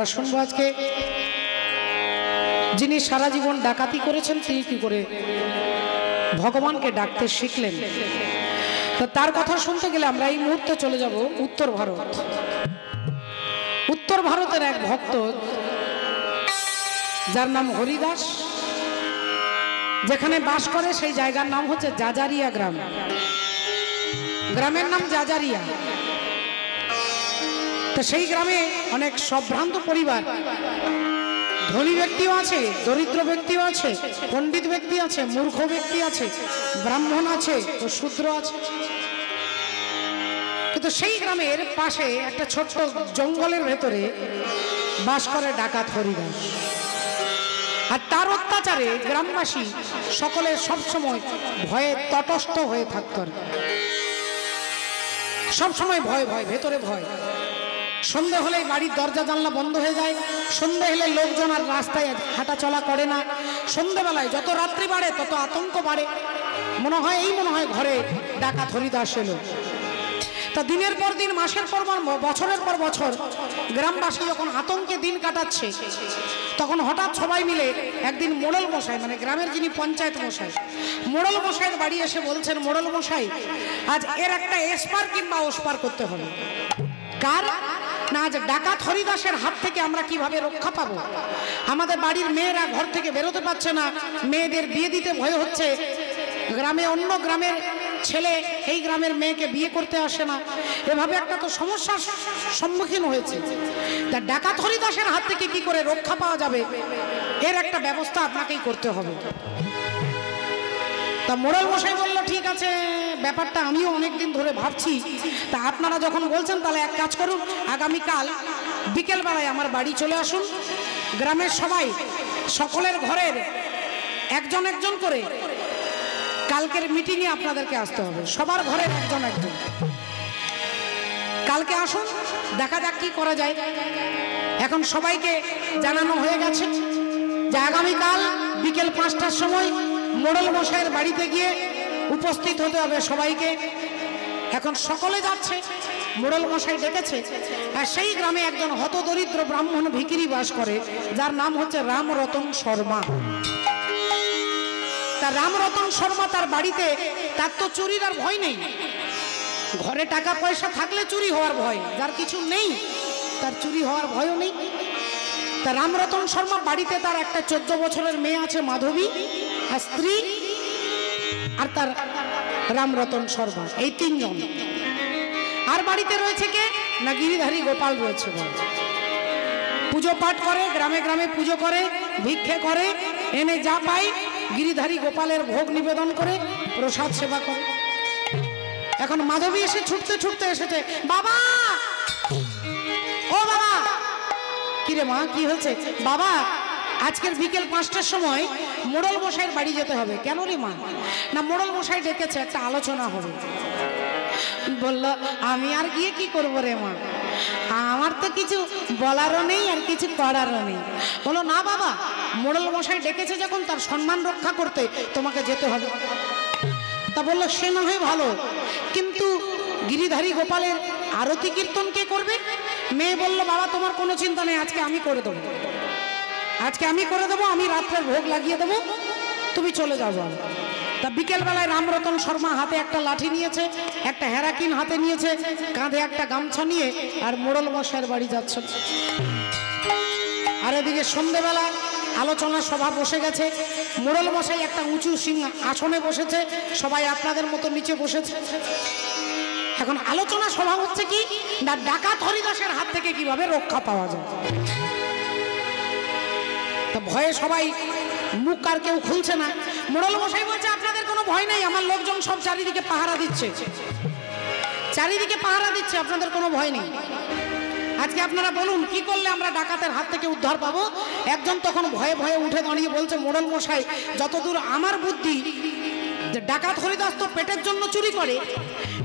আমরা শুনবো আজকে যিনি সারা জীবন ডাকাতি করেছেন তিনি কি করে ভগবানকে ডাকতে শিখলেন। তো তার কথা শুনতে গেলে আমরা এই মুহূর্তে চলে যাব উত্তর ভারত। উত্তর ভারতের এক ভক্ত যার নাম হরিদাস, যেখানে বাস করে সেই জায়গার নাম হচ্ছে জাজারিয়া গ্রাম। গ্রামের নাম জাজারিয়া। তো সেই গ্রামে অনেক সম্ভ্রান্ত পরিবার, ধনী ব্যক্তিও আছে, দরিদ্র ব্যক্তিও আছে, পণ্ডিত ব্যক্তি আছে, মূর্খ ব্যক্তি আছে, ব্রাহ্মণ আছে ও শূদ্র আছে। কিন্তু সেই গ্রামের পাশে একটা ছোট্ট জঙ্গলের ভেতরে বাস করে ডাকাত হরিদাস। আর তার অত্যাচারে গ্রামবাসী সকলে সবসময় ভয়ে তটস্থ হয়ে থাকত। সবসময় ভয় ভয়, ভেতরে ভয়। সন্ধে হলেই বাড়ির দরজা জানলা বন্ধ হয়ে যায়। সন্ধে হলে লোকজন আর রাস্তায় হাঁটা চলা করে না। সন্ধেবেলায় যত রাত্রি বাড়ে তত আতঙ্ক বাড়ে। মনে হয় ঘরে ডাকাত হরিদাস এলো। তা দিনের পর দিন, মাসের পর বছরের পর বছর গ্রামবাসী যখন আতঙ্কে দিন কাটাচ্ছে, তখন হঠাৎ সবাই মিলে একদিন মোড়ল মশাই, মানে গ্রামের যিনি পঞ্চায়েত মশাই, মোড়ল মশাইয়ের বাড়ি এসে বলছেন, মোড়ল মশাই আজ এর একটা এসপার কিংবা ওসপার করতে হবে। কার না, আজ ডাকাত হরিদাসের হাত থেকে আমরা কিভাবে রক্ষা পাবো? আমাদের বাড়ির মেয়েরা ঘর থেকে বেরোতে পারছে না, মেয়েদের বিয়ে দিতে ভয় হচ্ছে, গ্রামে অন্য গ্রামের ছেলে এই গ্রামের মেয়েকে বিয়ে করতে আসে না। এভাবে একটা তো সমস্যার সম্মুখীন হয়েছে। তা ডাকাত হরিদাসের হাত থেকে কি করে রক্ষা পাওয়া যাবে, এর একটা ব্যবস্থা আপনাকেই করতে হবে। তা মোড়ল মশাই বলল, ঠিক আছে, ব্যাপারটা আমিও অনেকদিন ধরে ভাবছি। তা আপনারা যখন বলছেন তাহলে এক কাজ করুন, আগামীকাল বিকেলবেলায় আমার বাড়ি চলে আসুন। গ্রামের সবাই, সকলের ঘরের একজন একজন করে কালকের মিটিংয়ে আপনাদেরকে আসতে হবে। সবার ঘরের একজন একজন কালকে আসুন, দেখা যাক কি করা যায়। এখন সবাইকে জানানো হয়ে গেছে যে আগামীকাল বিকেল 5টার সময় মোড়ল মশাইয়ের বাড়িতে গিয়ে উপস্থিত হতে হবে সবাইকে। এখন সকলে যাচ্ছে, মোড়ল মশাই ডেকেছে। আর সেই গ্রামে একজন হতদরিদ্র ব্রাহ্মণ ভিখিরি বাস করে, যার নাম হচ্ছে রামরতন শর্মা। তার রামরতন শর্মা তার বাড়িতে, তার তো চুরির আর ভয় নেই। ঘরে টাকা পয়সা থাকলে চুরি হওয়ার ভয়, যার কিছু নেই তার চুরি হওয়ার ভয়ও নেই। তা রামরতন শর্মা বাড়িতে তার একটা 14 বছরের মেয়ে আছে মাধবী, আর স্ত্রী, আর তার রামরতন শর্মা, এই 3 জন। আর বাড়িতে রয়েছে কে না, গিরিধারী গোপাল রয়েছে। পুজো পাঠ করে, গ্রামে গ্রামে পুজো করে, ভিক্ষে করে, এনে যা পায় গিরিধারী গোপালের ভোগ নিবেদন করে, প্রসাদ সেবা করে। এখন মাধবী এসে ছুটতে ছুটতে এসেছে, বাবা, ও বাবা। কিরে মা, কি হয়েছে? বাবা, আজকের বিকেল 5টার সময় মোড়ল মশাইয়ের বাড়ি যেতে হবে। কেন রে মা? না, মোড়ল মশাই ডেকেছে, একটা আলোচনা হবে। বলল, আমি আর গিয়ে কি করবো রে মা, আমার তো কিছু বলারও নেই আর কিছু করারও নেই। বলো, না বাবা, মোড়ল মশাই ডেকেছে যখন, তার সম্মান রক্ষা করতে তোমাকে যেতে হবে। তা বললো, সে না হয় ভালো, কিন্তু গিরিধারী গোপালের আরতি কীর্তন কে করবে? মেয়ে বলল, বাবা তোমার কোনো চিন্তা নেই, আজকে আমি করে দেবো, আজকে আমি করে দেবো, আমি রাত্রের ভোগ লাগিয়ে দেবো, তুমি চলে যাবো। তা বিকেলবেলায় রামরতন শর্মা হাতে একটা লাঠি নিয়েছে, একটা হেরাকিন হাতে নিয়েছে, কাঁধে একটা গামছা নিয়ে, আর মোড়ল মশাইয়ের বাড়ি যাচ্ছে। আর এদিকে সন্ধ্যেবেলা আলোচনা সভা বসে গেছে। মোড়ল মশাই একটা উঁচু আসনে বসেছে, সবাই আপনাদের মতো নিচে বসেছে। এখন আলোচনা সভা হচ্ছে কি না, ডাকাত হরিদাসের হাত থেকে কিভাবে রক্ষা পাওয়া যায়। তো ভয়ে সবাই মুখ আর কেউ খুলছে না। মোড়ল মশাই বলছে, আপনাদের কোনো ভয় নেই, আমার লোকজন সব চারিদিকে পাহারা দিচ্ছে, চারিদিকে পাহারা দিচ্ছে, আপনাদের কোনো ভয় নেই। আজকে আপনারা বলুন কি করলে আমরা ডাকাতের হাত থেকে উদ্ধার পাবো? একজন তখন ভয়ে ভয়ে উঠে দাঁড়িয়ে বলছে, মোড়ল মশাই, যতদূর আমার বুদ্ধি, যে ডাকাত হরিদাস তো পেটের জন্য চুরি করে,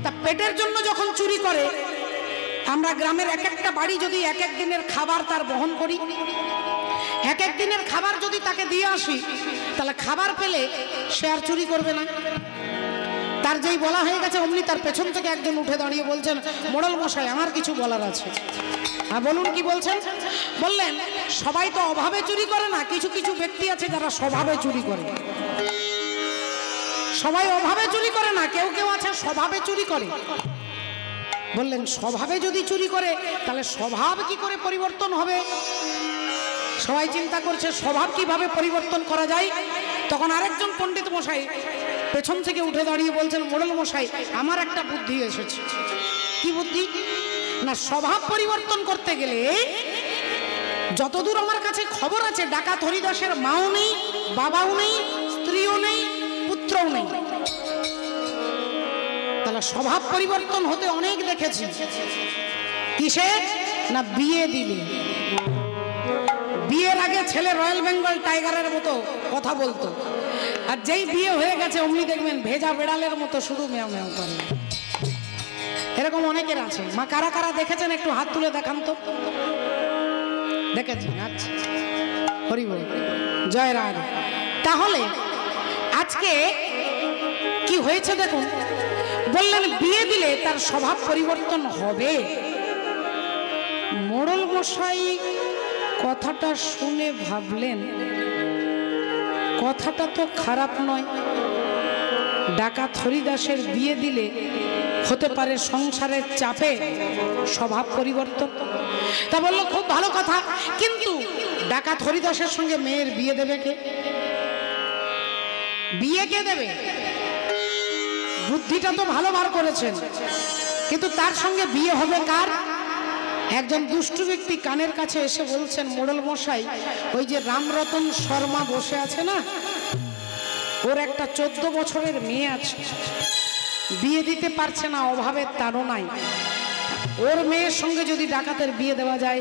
তা পেটের জন্য যখন চুরি করে, আমরা গ্রামের এক একটা বাড়ি যদি এক এক দিনের খাবার তার বহন করি, এক এক দিনের খাবার যদি তাকে দিয়ে আসি, তাহলে খাবার পেলে সে আর চুরি করবে না। তার যেই বলা হয়ে গেছে অমনি তার পেছন থেকে একজন উঠে দাঁড়িয়ে বলছেন, মোড়ল মশাই আমার কিছু বলার আছে। হ্যাঁ বলুন, কি বলছেন? বললেন, সবাই তো অভাবে চুরি করে না, কিছু কিছু ব্যক্তি আছে যারা স্বভাবে চুরি করে। সবাই অভাবে চুরি করে না, কেউ কেউ আছে স্বভাবে চুরি করে। বললেন, স্বভাবে যদি চুরি করে তাহলে স্বভাব কি করে পরিবর্তন হবে? সবাই চিন্তা করছে স্বভাব কিভাবে পরিবর্তন করা যায়। তখন আরেকজন পণ্ডিত মশাই পেছন থেকে উঠে দাঁড়িয়ে বলছেন, মোড়ল মশাই আমার একটা বুদ্ধি এসেছে। কি বুদ্ধি? না, স্বভাব পরিবর্তন করতে গেলে যতদূর আমার কাছে খবর আছে ডাকাত হরিদাসের মাও নেই, বাবাও নেই, স্ত্রীও নেই, পুত্রও নেই। তাহলে স্বভাব পরিবর্তন হতে অনেক দেখেছি। কিসে? না বিয়ে দিলে। বিয়ের আগে ছেলে রয়্যাল বেঙ্গল টাইগারের মতো কথা বলতো, আর যেই বিয়ে হয়ে গেছে অমনি দেখবেন ভেজা বেড়ালের মতো শুধু ম্যাও ম্যাও করে। এরকম অনেকের আছে। মা কারা কারা দেখেছেন একটু হাত তুলে দেখান তো। দেখেছেন? আচ্ছা, হরি বল, জয় রাধে। তাহলে আজকে কি হয়েছে দেখুন। বললেন বিয়ে দিলে তার স্বভাব পরিবর্তন হবে। মোড়ল মশাই কথাটা শুনে ভাবলেন, কথাটা তো খারাপ নয়। ডাকাত হরিদাসের বিয়ে দিলে হতে পারে সংসারের চাপে স্বভাব পরিবর্তন। তা বললো, খুব ভালো কথা, কিন্তু ডাকাত হরিদাসের সঙ্গে মেয়ের বিয়ে দেবে কে? বিয়ে কে দেবে? বুদ্ধিটা তো ভালো বার করেছেন, কিন্তু তার সঙ্গে বিয়ে হবে কার? একজন দুষ্টু ব্যক্তি কানের কাছে এসে বলছেন, মোড়ল মশাই ওই যে রামরতন শর্মা বসে আছে না, ওর একটা 14 বছরের মেয়ে আছে, বিয়ে দিতে পারছে না অভাবের তাড়নায়। ওর মেয়ের সঙ্গে যদি ডাকাতের বিয়ে দেওয়া যায়।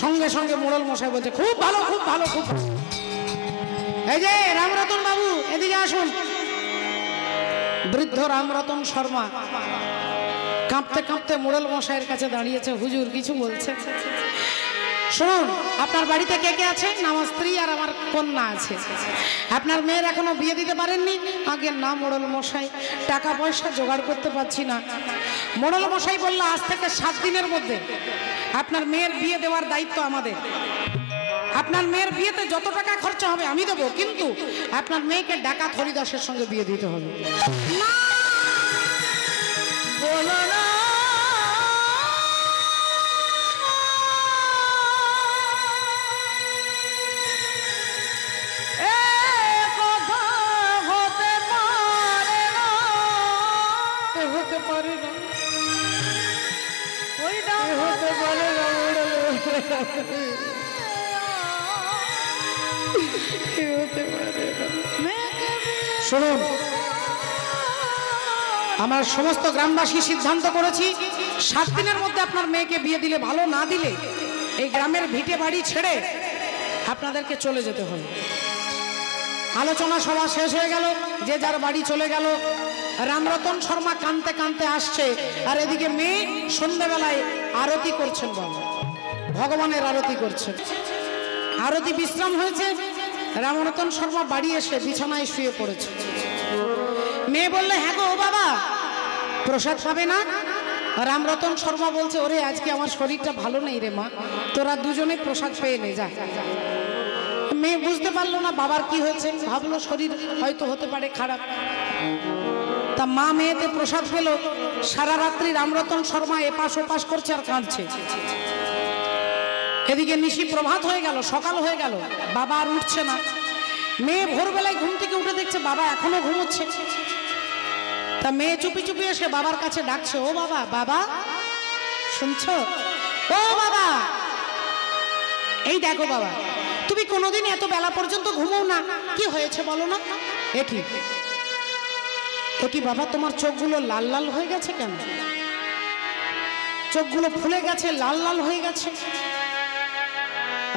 সঙ্গে সঙ্গে মোড়ল মশাই বলছে, খুব ভালো, খুব ভালো, খুব ভালো। এই যে রামরতন বাবু এদিকে আসুন। বৃদ্ধ রামরতন শর্মা কাঁপতে কাঁপতে মোড়ল মশাইয়ের কাছে দাঁড়িয়েছে। হুজুর কিছু বলছে। শুনুন, আপনার বাড়িতে কে কে আছে? না, আমার স্ত্রী আর আমার কন্যা আছে। আপনার মেয়ের এখনো বিয়ে দিতে পারেননি? আগে না মোড়ল মশাই, টাকা পয়সা জোগাড় করতে পারছি না। মোড়ল মশাই বলল, আজ থেকে 7 দিনের মধ্যে আপনার মেয়ের বিয়ে দেওয়ার দায়িত্ব আমাদের। আপনার মেয়ের বিয়েতে যত টাকা খরচা হবে আমি দেবো, কিন্তু আপনার মেয়েকে ডাকাত হরিদাসের সঙ্গে বিয়ে দিতে হবে। না বলো না, শুনুন, আমরা সমস্ত গ্রামবাসী সিদ্ধান্ত করেছি 7 দিনের মধ্যে আপনার মেয়েকে বিয়ে দিলে ভালো, না দিলে এই গ্রামের ভিটে বাড়ি ছেড়ে আপনাদেরকে চলে যেতে হবে। আলোচনা সভা শেষ হয়ে গেল, যে যার বাড়ি চলে গেল। রামরতন শর্মা কাঁদতে কাঁদতে আসছে, আর এদিকে মেয়ে সন্ধ্যাবেলায় আরতি করছেন। বাবা ভগবানের আরতি করছেন। আরতি বিশ্রাম হয়েছে, রামরতন শর্মা বাড়ি এসে বিছানায় শুয়ে পড়েছে। মেয়ে বললে, হ্যাঁ গো বাবা, প্রসাদ পাবে না? রামরতন শর্মা বলছে, ওরে আজকে আমার শরীরটা ভালো নেই রে মা, তোরা দুজনে প্রসাদ পেয়ে নে যা। মেয়ে বুঝতে পারলো না বাবার কি হয়েছে, ভাবলো শরীর হয়তো হতে পারে খারাপ। তা মা মেয়েতে প্রসাদ পেল। সারা রাত্রি রামরতন শর্মা এপাশ ওপাশ করছে আর কাঁদছে। এদিকে নিশি প্রভাত হয়ে গেল, সকাল হয়ে গেল, বাবা আর উঠছে না। মেয়ে ভোরবেলায় ঘুম থেকে উঠে দেখছে বাবা এখনো ঘুমোচ্ছে। তা মেয়ে চুপি চুপি এসে বাবার কাছে ডাকছে, ও বাবা, বাবা শুনছো? ও বাবা, এই দেখো বাবা, তুমি কোনোদিন এত বেলা পর্যন্ত ঘুমোও না, কি হয়েছে বলো না? একই বাবা, তোমার চোখগুলো লাল লাল হয়ে গেছে কেন? চোখগুলো ফুলে গেছে, লাল লাল হয়ে গেছে।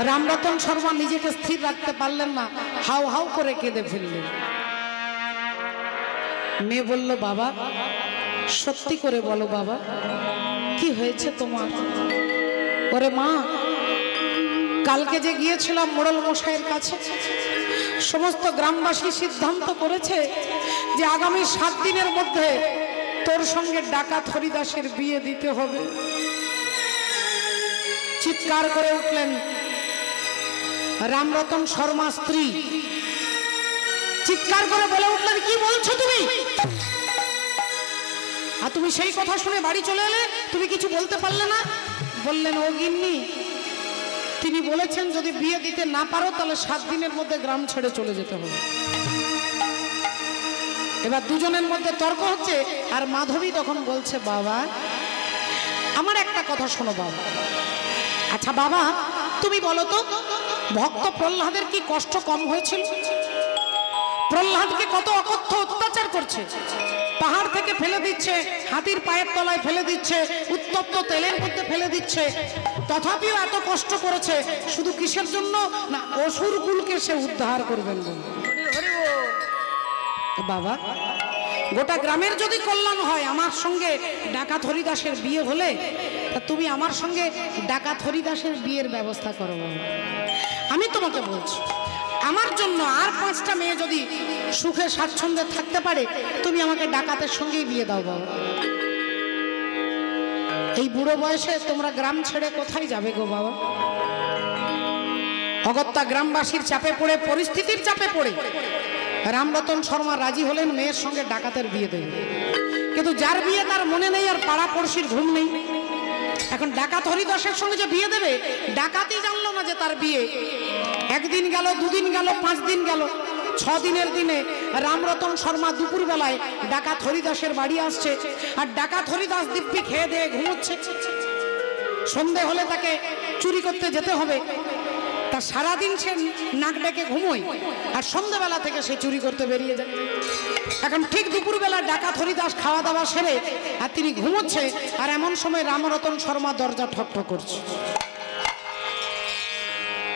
রামরতন শর্মা নিজেকে স্থির রাখতে পারলেন না, হাউ হাউ করে কেঁদে ফেললেন। মেয়ে বলল, বাবা সত্যি করে বলো বাবা, কি হয়েছে তোমার? ওরে মা, কালকে যে গিয়েছিলাম মোড়ল মশাইয়ের কাছে, সমস্ত গ্রামবাসী সিদ্ধান্ত করেছে যে আগামী 7 দিনের মধ্যে তোর সঙ্গে ডাকাত হরিদাসের বিয়ে দিতে হবে। চিৎকার করে উঠলেন রামরতন শর্মা স্ত্রী, চিৎকার করে বলে উঠলেন, কি বলছো তুমি? আর তুমি সেই কথা শুনে বাড়ি চলে এলে, তুমি কিছু বলতে পারলে না? বললেন, ও গিন্নি, তিনি বলেছেন যদি বিয়ে দিতে না পারো তাহলে 7 দিনের মধ্যে গ্রাম ছেড়ে চলে যেতে হবে। এবার দুজনের মধ্যে তর্ক হচ্ছে, আর মাধবী তখন বলছে, বাবা আমার একটা কথা শোনো বাবা। আচ্ছা বাবা তুমি বলো তো, ভক্ত প্রহ্লাদের কি কষ্ট কম হয়েছিল? প্রহ্লাদকে কত অকথ্য অত্যাচার করছে, পাহাড় থেকে ফেলে দিচ্ছে, হাতির পায়ের তলায় ফেলে দিচ্ছে, উত্তপ্ত তেলের মধ্যে ফেলে দিচ্ছে, তথাপিও এত কষ্ট করেছে শুধু কিসের জন্য? না, অসুর কুলকে সে উদ্ধার করবেন বলে। বাবা গোটা গ্রামের যদি কল্যাণ হয়, আমার সঙ্গে ডাকাত হরিদাসের বিয়ে হলে তুমি আমার সঙ্গে ডাকাত হরিদাসের বিয়ের ব্যবস্থা করো বাবা। আমি তোমাকে বলছি, আমার জন্য আর 5টা মেয়ে যদি সুখে স্বাচ্ছন্দ্যে থাকতে পারে, তুমি আমাকে ডাকাতের সঙ্গেই বিয়ে দাও বাবা। এই বুড়ো বয়সে তোমরা গ্রাম ছেড়ে কোথায় যাবে গো বাবা? অগত্যা গ্রামবাসীর চাপে পড়ে, পরিস্থিতির চাপে পড়ে রামরতন শর্মা রাজি হলেন মেয়ের সঙ্গে ডাকাতের বিয়ে দেবে। কিন্তু যার বিয়ে তার মনে নেই, আর পাড়া পড়শির ঘুম নেই। এখন ডাকাত হরিদাসের সঙ্গে যে বিয়ে দেবে, ডাকাতই জানলো না যে তার বিয়ে। 1 দিন গেল, 2 দিন গেল, 5 দিন গেল, 6 দিনের দিনে রামরতন শর্মা দুপুর বেলায় ডাকাত হরিদাসের বাড়ি আসছে, আর ডাকাত হরিদাস দিব্যি খেয়ে দিয়ে ঘুমোচ্ছে। সন্ধে হলে তাকে চুরি করতে যেতে হবে, তা সারাদিন সে নাক ডেকে ঘুমোয়, আর সন্ধ্যাবেলা থেকে সে চুরি করতে বেরিয়ে যায়। এখন ঠিক দুপুরবেলা ডাকাত হরিদাস খাওয়া দাওয়া সেরে আর তিনি ঘুমোচ্ছে, আর এমন সময় রামরতন শর্মা দরজা ঠক ঠক করছে।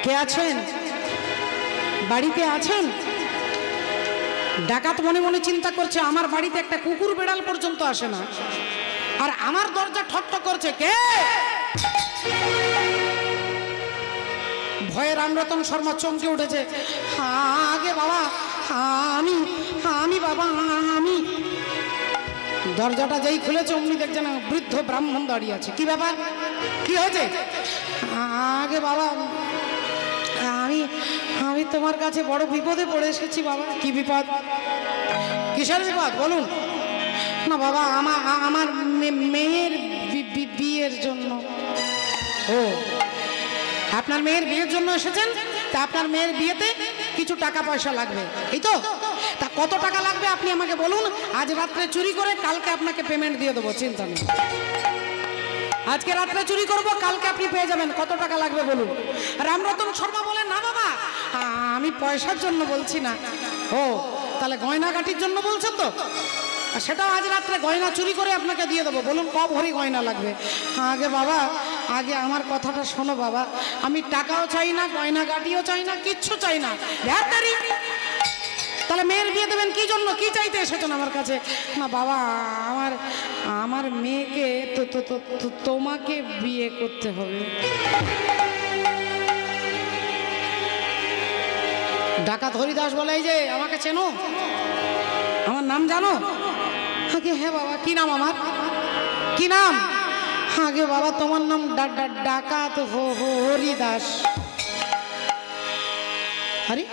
কে আছেন? বাড়িতে আছেন? ডাকাত মনে মনে চিন্তা করছে, আমার বাড়িতে একটা কুকুর বেড়াল পর্যন্ত আসে না, আর আমার দরজা ঠক ঠক করছে, কে? ভয়ে রামরতন শর্মা চমকে উঠেছে। আগে বাবা, আমি বাবা, আমি। দরজাটা যেই খুলেছে অমনি দেখছেন বৃদ্ধ ব্রাহ্মণ দাঁড়িয়ে আছে। কি ব্যাপার, কি হয়েছে? আগে বাবা, আমি তোমার কাছে বড় বিপদে পড়ে এসেছি বাবা। কি বিপদ? কিসের বিপদ বলুন না বাবা। আমার মেয়ের বিয়ের জন্য। ও, আপনার মেয়ের বিয়ের জন্য এসেছেন? তা আপনার মেয়ের বিয়েতে কিছু টাকা পয়সা লাগবে, এই তো? তা কত টাকা লাগবে আপনি আমাকে বলুন, আজ রাত্রে চুরি করে কালকে আপনাকে পেমেন্ট দিয়ে দেবো, চিন্তা নেই। আজকে রাত্রে চুরি করব, কালকে আপনি পেয়ে যাবেন। কত টাকা লাগবে বলুন? রামরতন শর্মা বলেন, না বাবা, আমি পয়সার জন্য বলছি না। ও, তাহলে গয়নাগাটির জন্য বলছেন তো? সেটাও আজ রাত্রে গয়না চুরি করে আপনাকে দিয়ে দেবো। বলুন ক ভরি গয়না লাগবে? আগে বাবা, আগে আমার কথাটা শোনো বাবা। আমি টাকাও চাই না, গয়নাগাটিও চাই না, কিচ্ছু চাই না। তাহলে মেয়ের বিয়ে দেবেন কি জন্য? কি চাইতে এসেছেন আমার কাছে? না বাবা, আমার মেয়েকে তোমাকে বিয়ে করতে হবে। ডাকাত হরিদাস বলে, এই যে আমাকে চেনো? আমার নাম জানো? আগে হ্যাঁ বাবা। কি নাম আমার? কি নাম? আগে বাবা তোমার নাম ডাকাত হরিদাস। আরে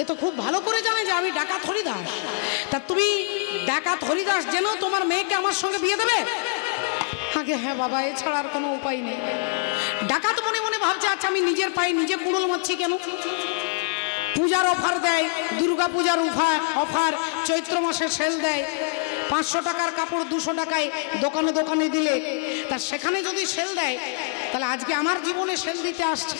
এ তো খুব ভালো করে জানে যে আমি ডাকাত হরিদাস। তা তুমি ডাকাত হরিদাস জেনো তোমার মেয়েকে আমার সঙ্গে বিয়ে দেবে? আগে হ্যাঁ বাবা, এছাড়া আর কোনো উপায় নেই। ডাকাত মনে মনে ভাবছে, আচ্ছা আমি নিজের পায়ে নিজে কুড়ুল মারছি কেন? পূজার অফার দেয়, দুর্গা পূজার অফার, চৈত্র মাসে সেল দেয়, 500 টাকার কাপড় 200 টাকায় দোকানে দোকানে দিলে, তা সেখানে যদি সেল দেয়, তাহলে আজকে আমার জীবনে সেল দিতে আসছে।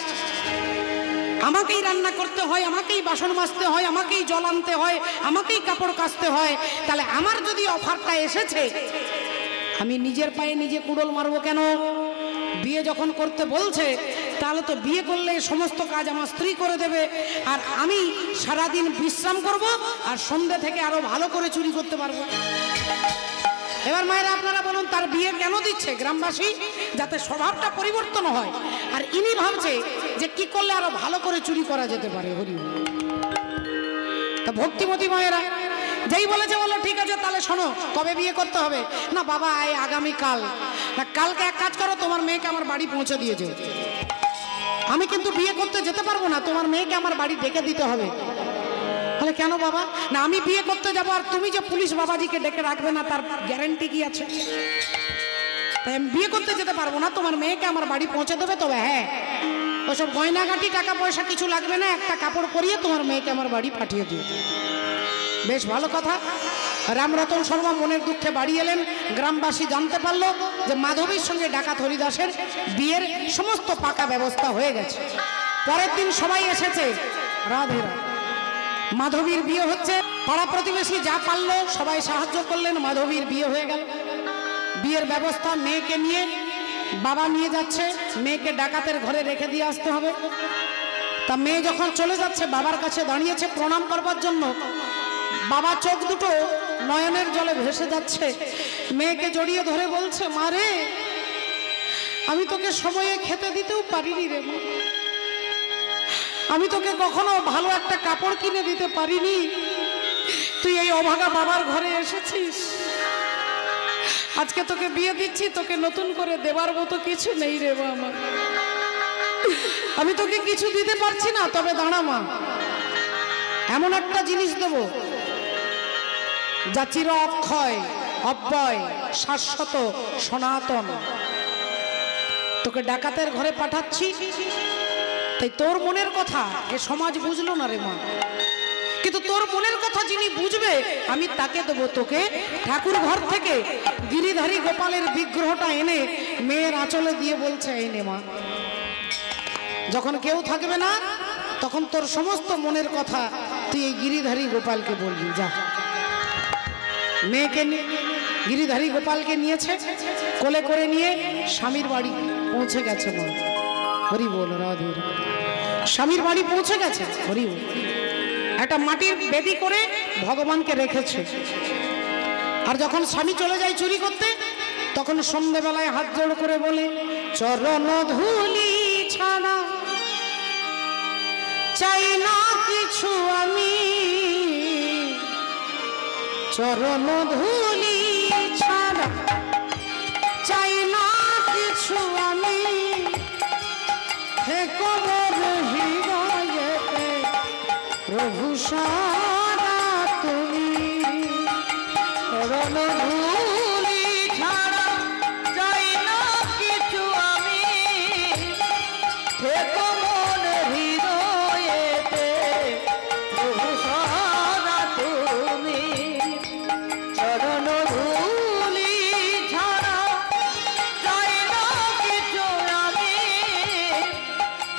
আমাকেই রান্না করতে হয়, আমাকেই বাসন মাজতে হয়, আমাকেই জল আনতে হয়, আমাকেই কাপড় কাচতে হয়। তাহলে আমার যদি অফারটা এসেছে, আমি নিজের পায়ে নিজে কুড়োল মারবো কেন? বিয়ে যখন করতে বলছে, তাহলে তো বিয়ে করলে সমস্ত কাজ আমার স্ত্রী করে দেবে, আর আমি সারাদিন বিশ্রাম করব, আর সন্ধ্যে থেকে আরো ভালো করে চুরি করতে পারবো। এবার মায়েরা আপনারা বলুন, তার বিয়ে কেন দিচ্ছে গ্রামবাসী? যাতে স্বভাবটা পরিবর্তন হয়। আর ইনি ভাবছে যে কি করলে আরো ভালো করে চুরি করা যেতে পারে। হরি তা ভক্তিমতী মায়েরা যেই বলেছে, বলো ঠিক আছে তাহলে শোনো, কবে বিয়ে করতে হবে? না বাবা এই আগামীকাল। না কালকে এক কাজ করো, তোমার মেয়েকে আমার বাড়ি পৌঁছে দিয়েছে। আমি কিন্তু বিয়ে করতে যেতে পারবো না, তোমার মেয়েকে আমার বাড়ি ডেকে দিতে হবে। তাহলে কেন বাবা? না আমি বিয়ে করতে যাবো, আর তুমি যে পুলিশ বাবাজিকে ডেকে রাখবে না তার গ্যারান্টি কি আছে? তাই আমি বিয়ে করতে যেতে পারবো না, তোমার মেয়েকে আমার বাড়ি পৌঁছে দেবে। তবে হ্যাঁ, ওসব গয়নাগাটি টাকা পয়সা কিছু লাগবে না, একটা কাপড় পরিয়ে তোমার মেয়েকে আমার বাড়ি পাঠিয়ে দিও। বেশ ভালো কথা। রামরতন শর্মা মনের দুঃখে বাড়ি এলেন। গ্রামবাসী জানতে পারলো যে মাধবীর সঙ্গে ডাকাত হরিদাসের বিয়ের সমস্ত পাকা ব্যবস্থা হয়ে গেছে। পরের দিন সবাই এসেছে, রাধে রাধে। মাধবীর বিয়ে হচ্ছে, পাড়া প্রতিবেশী যা পারলো সবাই সাহায্য করলেন, মাধবীর বিয়ে হয়ে গেল। বিয়ের ব্যবস্থা, মেয়েকে নিয়ে বাবা নিয়ে যাচ্ছে, মেয়েকে ডাকাতের ঘরে রেখে দিয়ে আসতে হবে। তা মেয়ে যখন চলে যাচ্ছে, বাবার কাছে দাঁড়িয়েছে প্রণাম করবার জন্য। বাবা চোখ দুটো নয়নের জলে ভেসে যাচ্ছে, মেয়েকে জড়িয়ে ধরে বলছে, মা রে, আমি তোকে সময়ে খেতে দিতেও পারিনি রে মা, আমি তোকে কখনো ভালো একটা কাপড় কিনে দিতে পারিনি, তুই এই অভাগা বাবার ঘরে এসেছিস, আজকে তোকে বিয়ে দিচ্ছি, তোকে নতুন করে দেবার মতো কিছু নেই রে মা, আমার আমি তোকে কিছু দিতে পারছি না। তবে দাঁড়া মা, এমন একটা জিনিস দেবো যা চির অক্ষয়, অব্যয়, শাশ্বত, সনাতন। তোকে ডাকাতের ঘরে পাঠাচ্ছি, তাই তোর মনের কথা এ সমাজ বুঝলো না রে মা, কিন্তু তোর মনের কথা যিনি বুঝবে আমি তাকে দেবো তোকে ঠাকুর ঘর থেকে গিরিধারী গোপালের বিগ্রহটা এনে মেয়ের আঁচলে দিয়ে বলছে, এই নে মা, যখন কেউ থাকবে না তখন তোর সমস্ত মনের কথা তুই এই গিরিধারী গোপালকে বলবি। যা। মেয়েকে গিরিধারী গোপালকে নিয়েছে, কোলে করে নিয়ে স্বামীর বাড়ি পৌঁছে গেছে। মা হরি বল, রাধে রাধে। স্বামীর বাড়ি পৌঁছে গেছে, হরি বল। একটা মাটির বেদি করে ভগবানকে রেখেছে। আর যখন স্বামী চলে যায় চুরি করতে, তখন সন্ধ্যেবেলায় হাত জোড় করে বলে, চরণ ধুলি ছাড়া চাই না কিছু আমি, চরণ ধুলি ছাড়া চাই না কিছু আমি, হে কবর হৃদয়েতে প্রভু সারা তুমি, চরণ ধুলি ছাড়া চাই না কিছু আমি, হে কবর হৃদয়েতে প্রভু সারা তুমি, চরণ ধুলি ছাড়া চাই না কিছু আমি,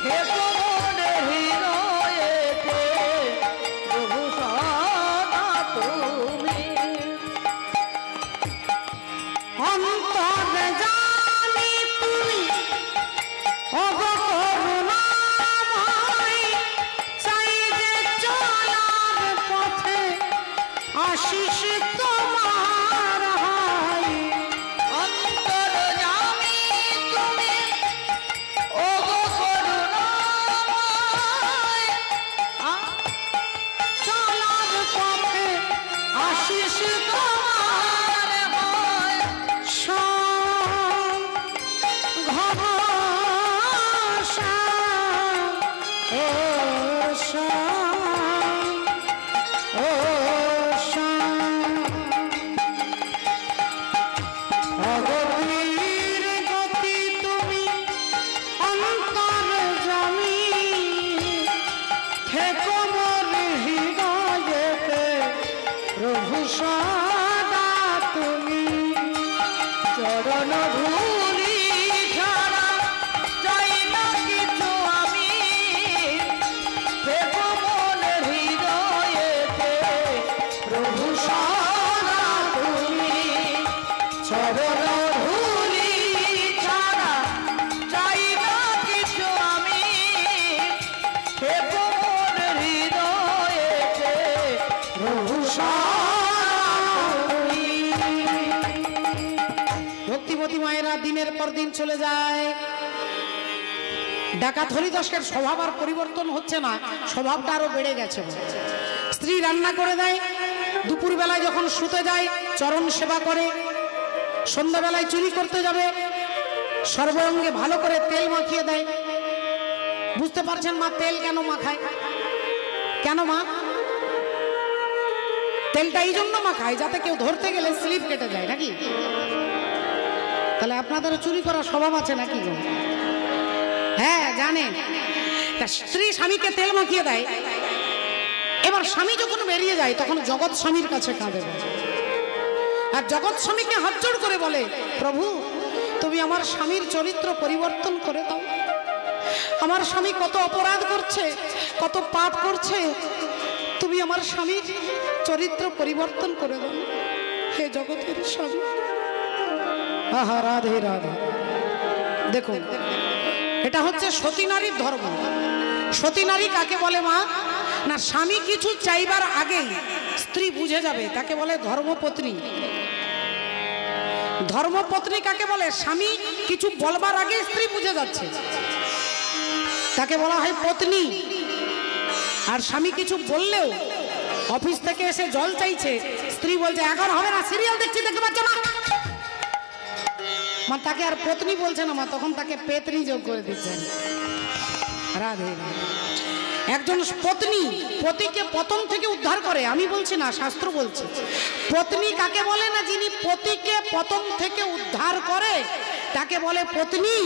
হে কবর হৃদয়েতে প্রভু সারা তুমি, অন্তরে জানি তুমি অগকরুণাময়, চাই যে চলার পথে আশিস তোমার হাই, অন্তরে জানি তুমি অগকরুণাময়, চলার পথে আশিস তোমার হয়, ঘর অগভীর গতি তুমি অন্তর জানি, থেকো মোর হৃদয়েতে প্রভু সদা তুমি, চরণ ধুলি ছাড়া চাই না কিছু আমি, থেকো মোর হৃদয়েতে প্রভু সদা তুমি, চরণ ধুলি ছাড়া চাই না কিছু আমি, থেকো মোর হৃদয়েতে প্রভু সদা তুমি। দিনের পর দিন চলে যায়। ডাকাত হরিদাসের স্বভাব আর পরিবর্তন হচ্ছে না, স্বভাবটা আরো বেড়ে গেছে। স্ত্রী রান্না করে দেয়, দুপুর বেলায় যখন শুতে যায় চরণ সেবা করে, সন্ধ্যাবেলায় চুরি করতে যাবে সর্বাঙ্গে ভালো করে তেল মাখিয়ে দেয়। বুঝতে পারছেন মা তেল কেন মাখায়? কেন মা? তেলটা এই জন্য মাখায় যাতে কেউ ধরতে গেলে স্লিপ কেটে যায় নাকি? তাহলে আপনাদেরও চুরি করার স্বভাব আছে নাকি? হ্যাঁ জানেন। স্ত্রী স্বামীকে তেল মাখিয়ে দেয়, এবার স্বামী যখন বেরিয়ে যায় তখন জগৎ স্বামীর কাছে কাঁদে, আর জগৎ স্বামীকে হাত জোড় করে বলে, প্রভু তুমি আমার স্বামীর চরিত্র পরিবর্তন করে দাও। আমার স্বামী কত অপরাধ করছে, কত পাপ করছে, তুমি আমার স্বামীর চরিত্র পরিবর্তন করে দাও হে জগতের স্বামী। আহা রাধে রাধে। দেখুন এটা হচ্ছে সতী নারীর ধর্ম। সতী নারী কাকে বলে মা? না, স্বামী কিছু চাইবার আগেই স্ত্রী বুঝে যাবে, তাকে বলে ধর্মপত্নী। ধর্মপত্নী কাকে বলে? স্বামী কিছু বলবার আগে স্ত্রী বুঝে যাচ্ছে, তাকে বলা হয় পত্নী। আর স্বামী কিছু বললেও, অফিস থেকে এসে জল চাইছে, স্ত্রী বলছে এখন হবে না, সিরিয়াল দেখছি, দেখতে পাচ্ছ না, মা তাকে আর পত্নী বলছে না মা, তখন তাকে পেতনি যোগ করে দিচ্ছেন। রাধে। একজন পত্নী পতিকে পতন থেকে উদ্ধার করে, আমি বলছি না, শাস্ত্র বলছে। পত্নী কাকে বলে? না, যিনি পতিকে পতন থেকে উদ্ধার করে তাকে বলে পত্নী,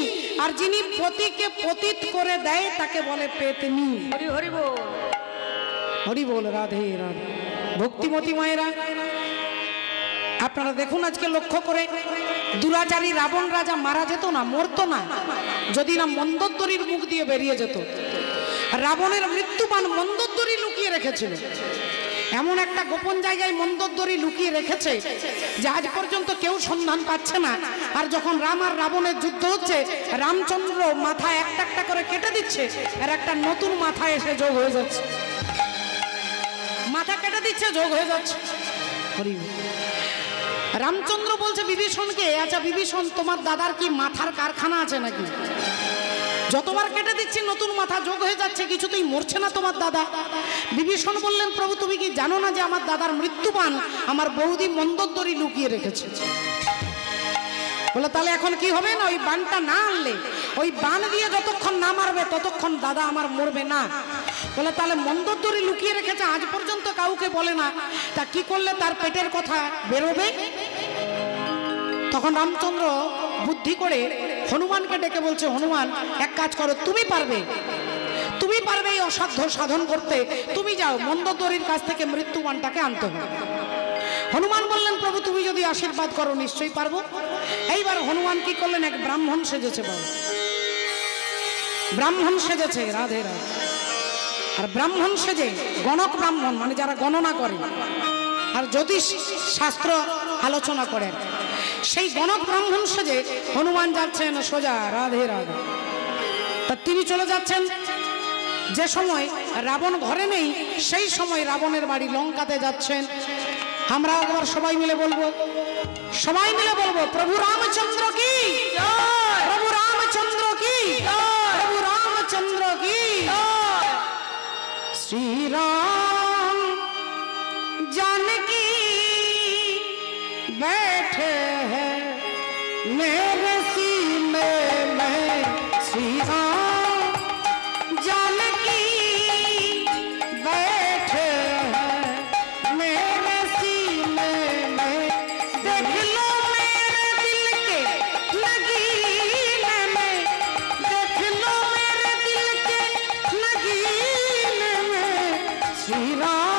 আর যিনি পতিকে পতিত করে দেয় তাকে বলে পেতনি। হরি হরি বল, হরি বল, রাধে রাধে। ভক্তিমতী মায়েরা আপনারা দেখুন, আজকে লক্ষ্য করে দুরাচারী রাবণ রাজা মারা যেত না, মরতো না, যদি না মন্দোদরীর মুখ দিয়ে বেরিয়ে যেত। রাবণের মৃত্যুবান মন্দোদরী লুকিয়ে রেখেছিল, এমন একটা গোপন জায়গায় মন্দোদরী লুকিয়ে রেখেছে যে আজ পর্যন্ত কেউ সন্ধান পাচ্ছে না। আর যখন রাম আর রাবণের যুদ্ধ হচ্ছে, রামচন্দ্র মাথা একটা একটা করে কেটে দিচ্ছে, আর একটা নতুন মাথা এসে যোগ হয়ে যাচ্ছে, মাথা কেটে দিচ্ছে, যোগ হয়ে যাচ্ছে। রামচন্দ্র বলছে বিভীষণকে, আচ্ছা বিভীষণ, তোমার দাদার কি মাথার কারখানা আছে নাকি? যতবার কেটে দিচ্ছি নতুন মাথা যোগ হয়ে যাচ্ছে, কিছুতেই মরছে না তোমার দাদা। বিভীষণ বললেন, প্রভু তুমি কি জানো না যে আমার দাদার মৃত্যুবান আমার বৌদি মন্দোদরী লুকিয়ে রেখেছে? বলে তাহলে এখন কি হবে? না, ওই বানটা না আনলে, ওই বান দিয়ে যতক্ষণ না মারবে ততক্ষণ দাদা আমার মরবে না। বলে তাহলে মন্দোদরী লুকিয়ে রেখেছে, আজ পর্যন্ত কাউকে বলে না, তা কি করলে তার পেটের কথা বেরোবে? তখন রামচন্দ্র বুদ্ধি করে হনুমানকে ডেকে বলছে, হনুমান এক কাজ করো, তুমি পারবে, তুমি পারবে এই অসাধ্য সাধন করতে, তুমি যাও, মন্দোদরীর কাছ থেকে মৃত্যুবানটাকে আনতে হবে। হনুমান বললেন, প্রভু তুমি যদি আশীর্বাদ করো নিশ্চয়ই পারবো। এইবার হনুমান কি করলেন? এক ব্রাহ্মণ সেজেছে, বল ব্রাহ্মণ সেজেছে, রাধে রাধে। আর ব্রাহ্মণ সেজে, গণক ব্রাহ্মণ মানে যারা গণনা করে আর জ্যোতিষ শাস্ত্র আলোচনা করেন, সেই গণক ব্রাহ্মণ সেজে হনুমান যাচ্ছেন সোজা, রাধে রাধে। তা তিনি চলে যাচ্ছেন যে সময় রাবণ ঘরে নেই, সেই সময় রাবণের বাড়ি লঙ্কাতে যাচ্ছেন। আমরা একবার সবাই মিলে বলবো, সবাই মিলে বলবো, প্রভু রামচন্দ্র কি, প্রভু রামচন্দ্র কি, প্রভু রামচন্দ্র কি। শ্রীরাম जानकी बैठे हैं मेरे सीने में, श्री राम जानकी बैठे हैं मेरे सीने में। देख लो मेरे दिल के नगीने में, देख लो मेरे दिल के नगीने में, श्री राम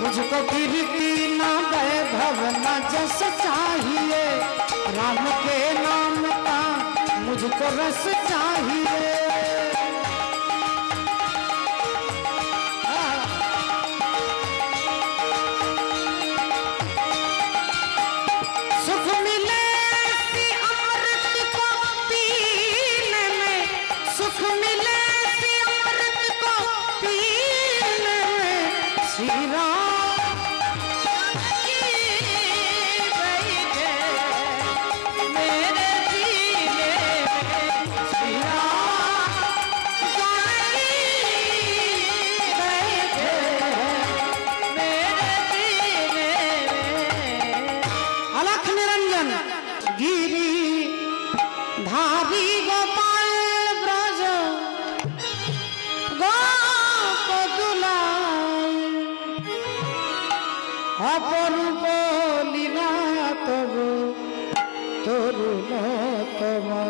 मुझको कीर्ति न वैभव न जस चाहिए, राम के नाम का मुझको रस चाहिए। ধারি গোপাল ব্রজ গোপদুলা অপরূপ লীলা তব তরুণ তোমা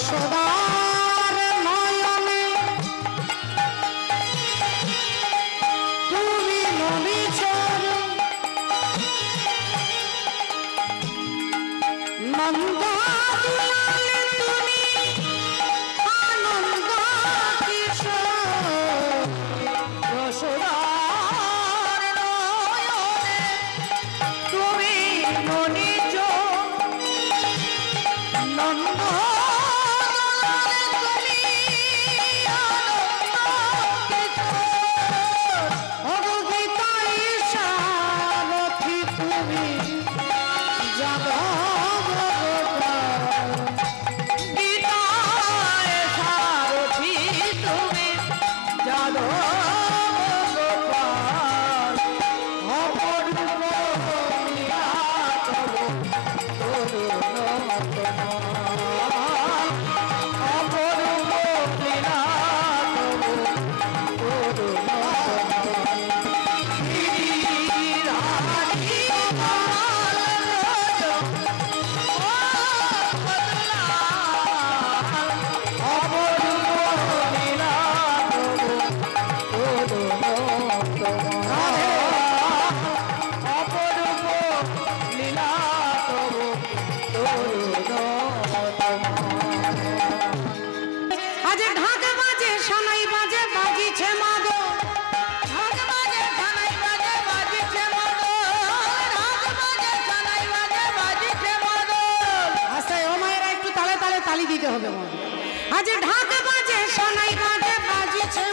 যশোদার নয়নে তুমি ননিচর নন্দাদুলালে তুমি আনন্দ কিশোর যশোদার নয়নে তুমি ননিচর নন্দ দিতে হবে আজ ঢাক বাজে সোনাই বাজে বাজিছে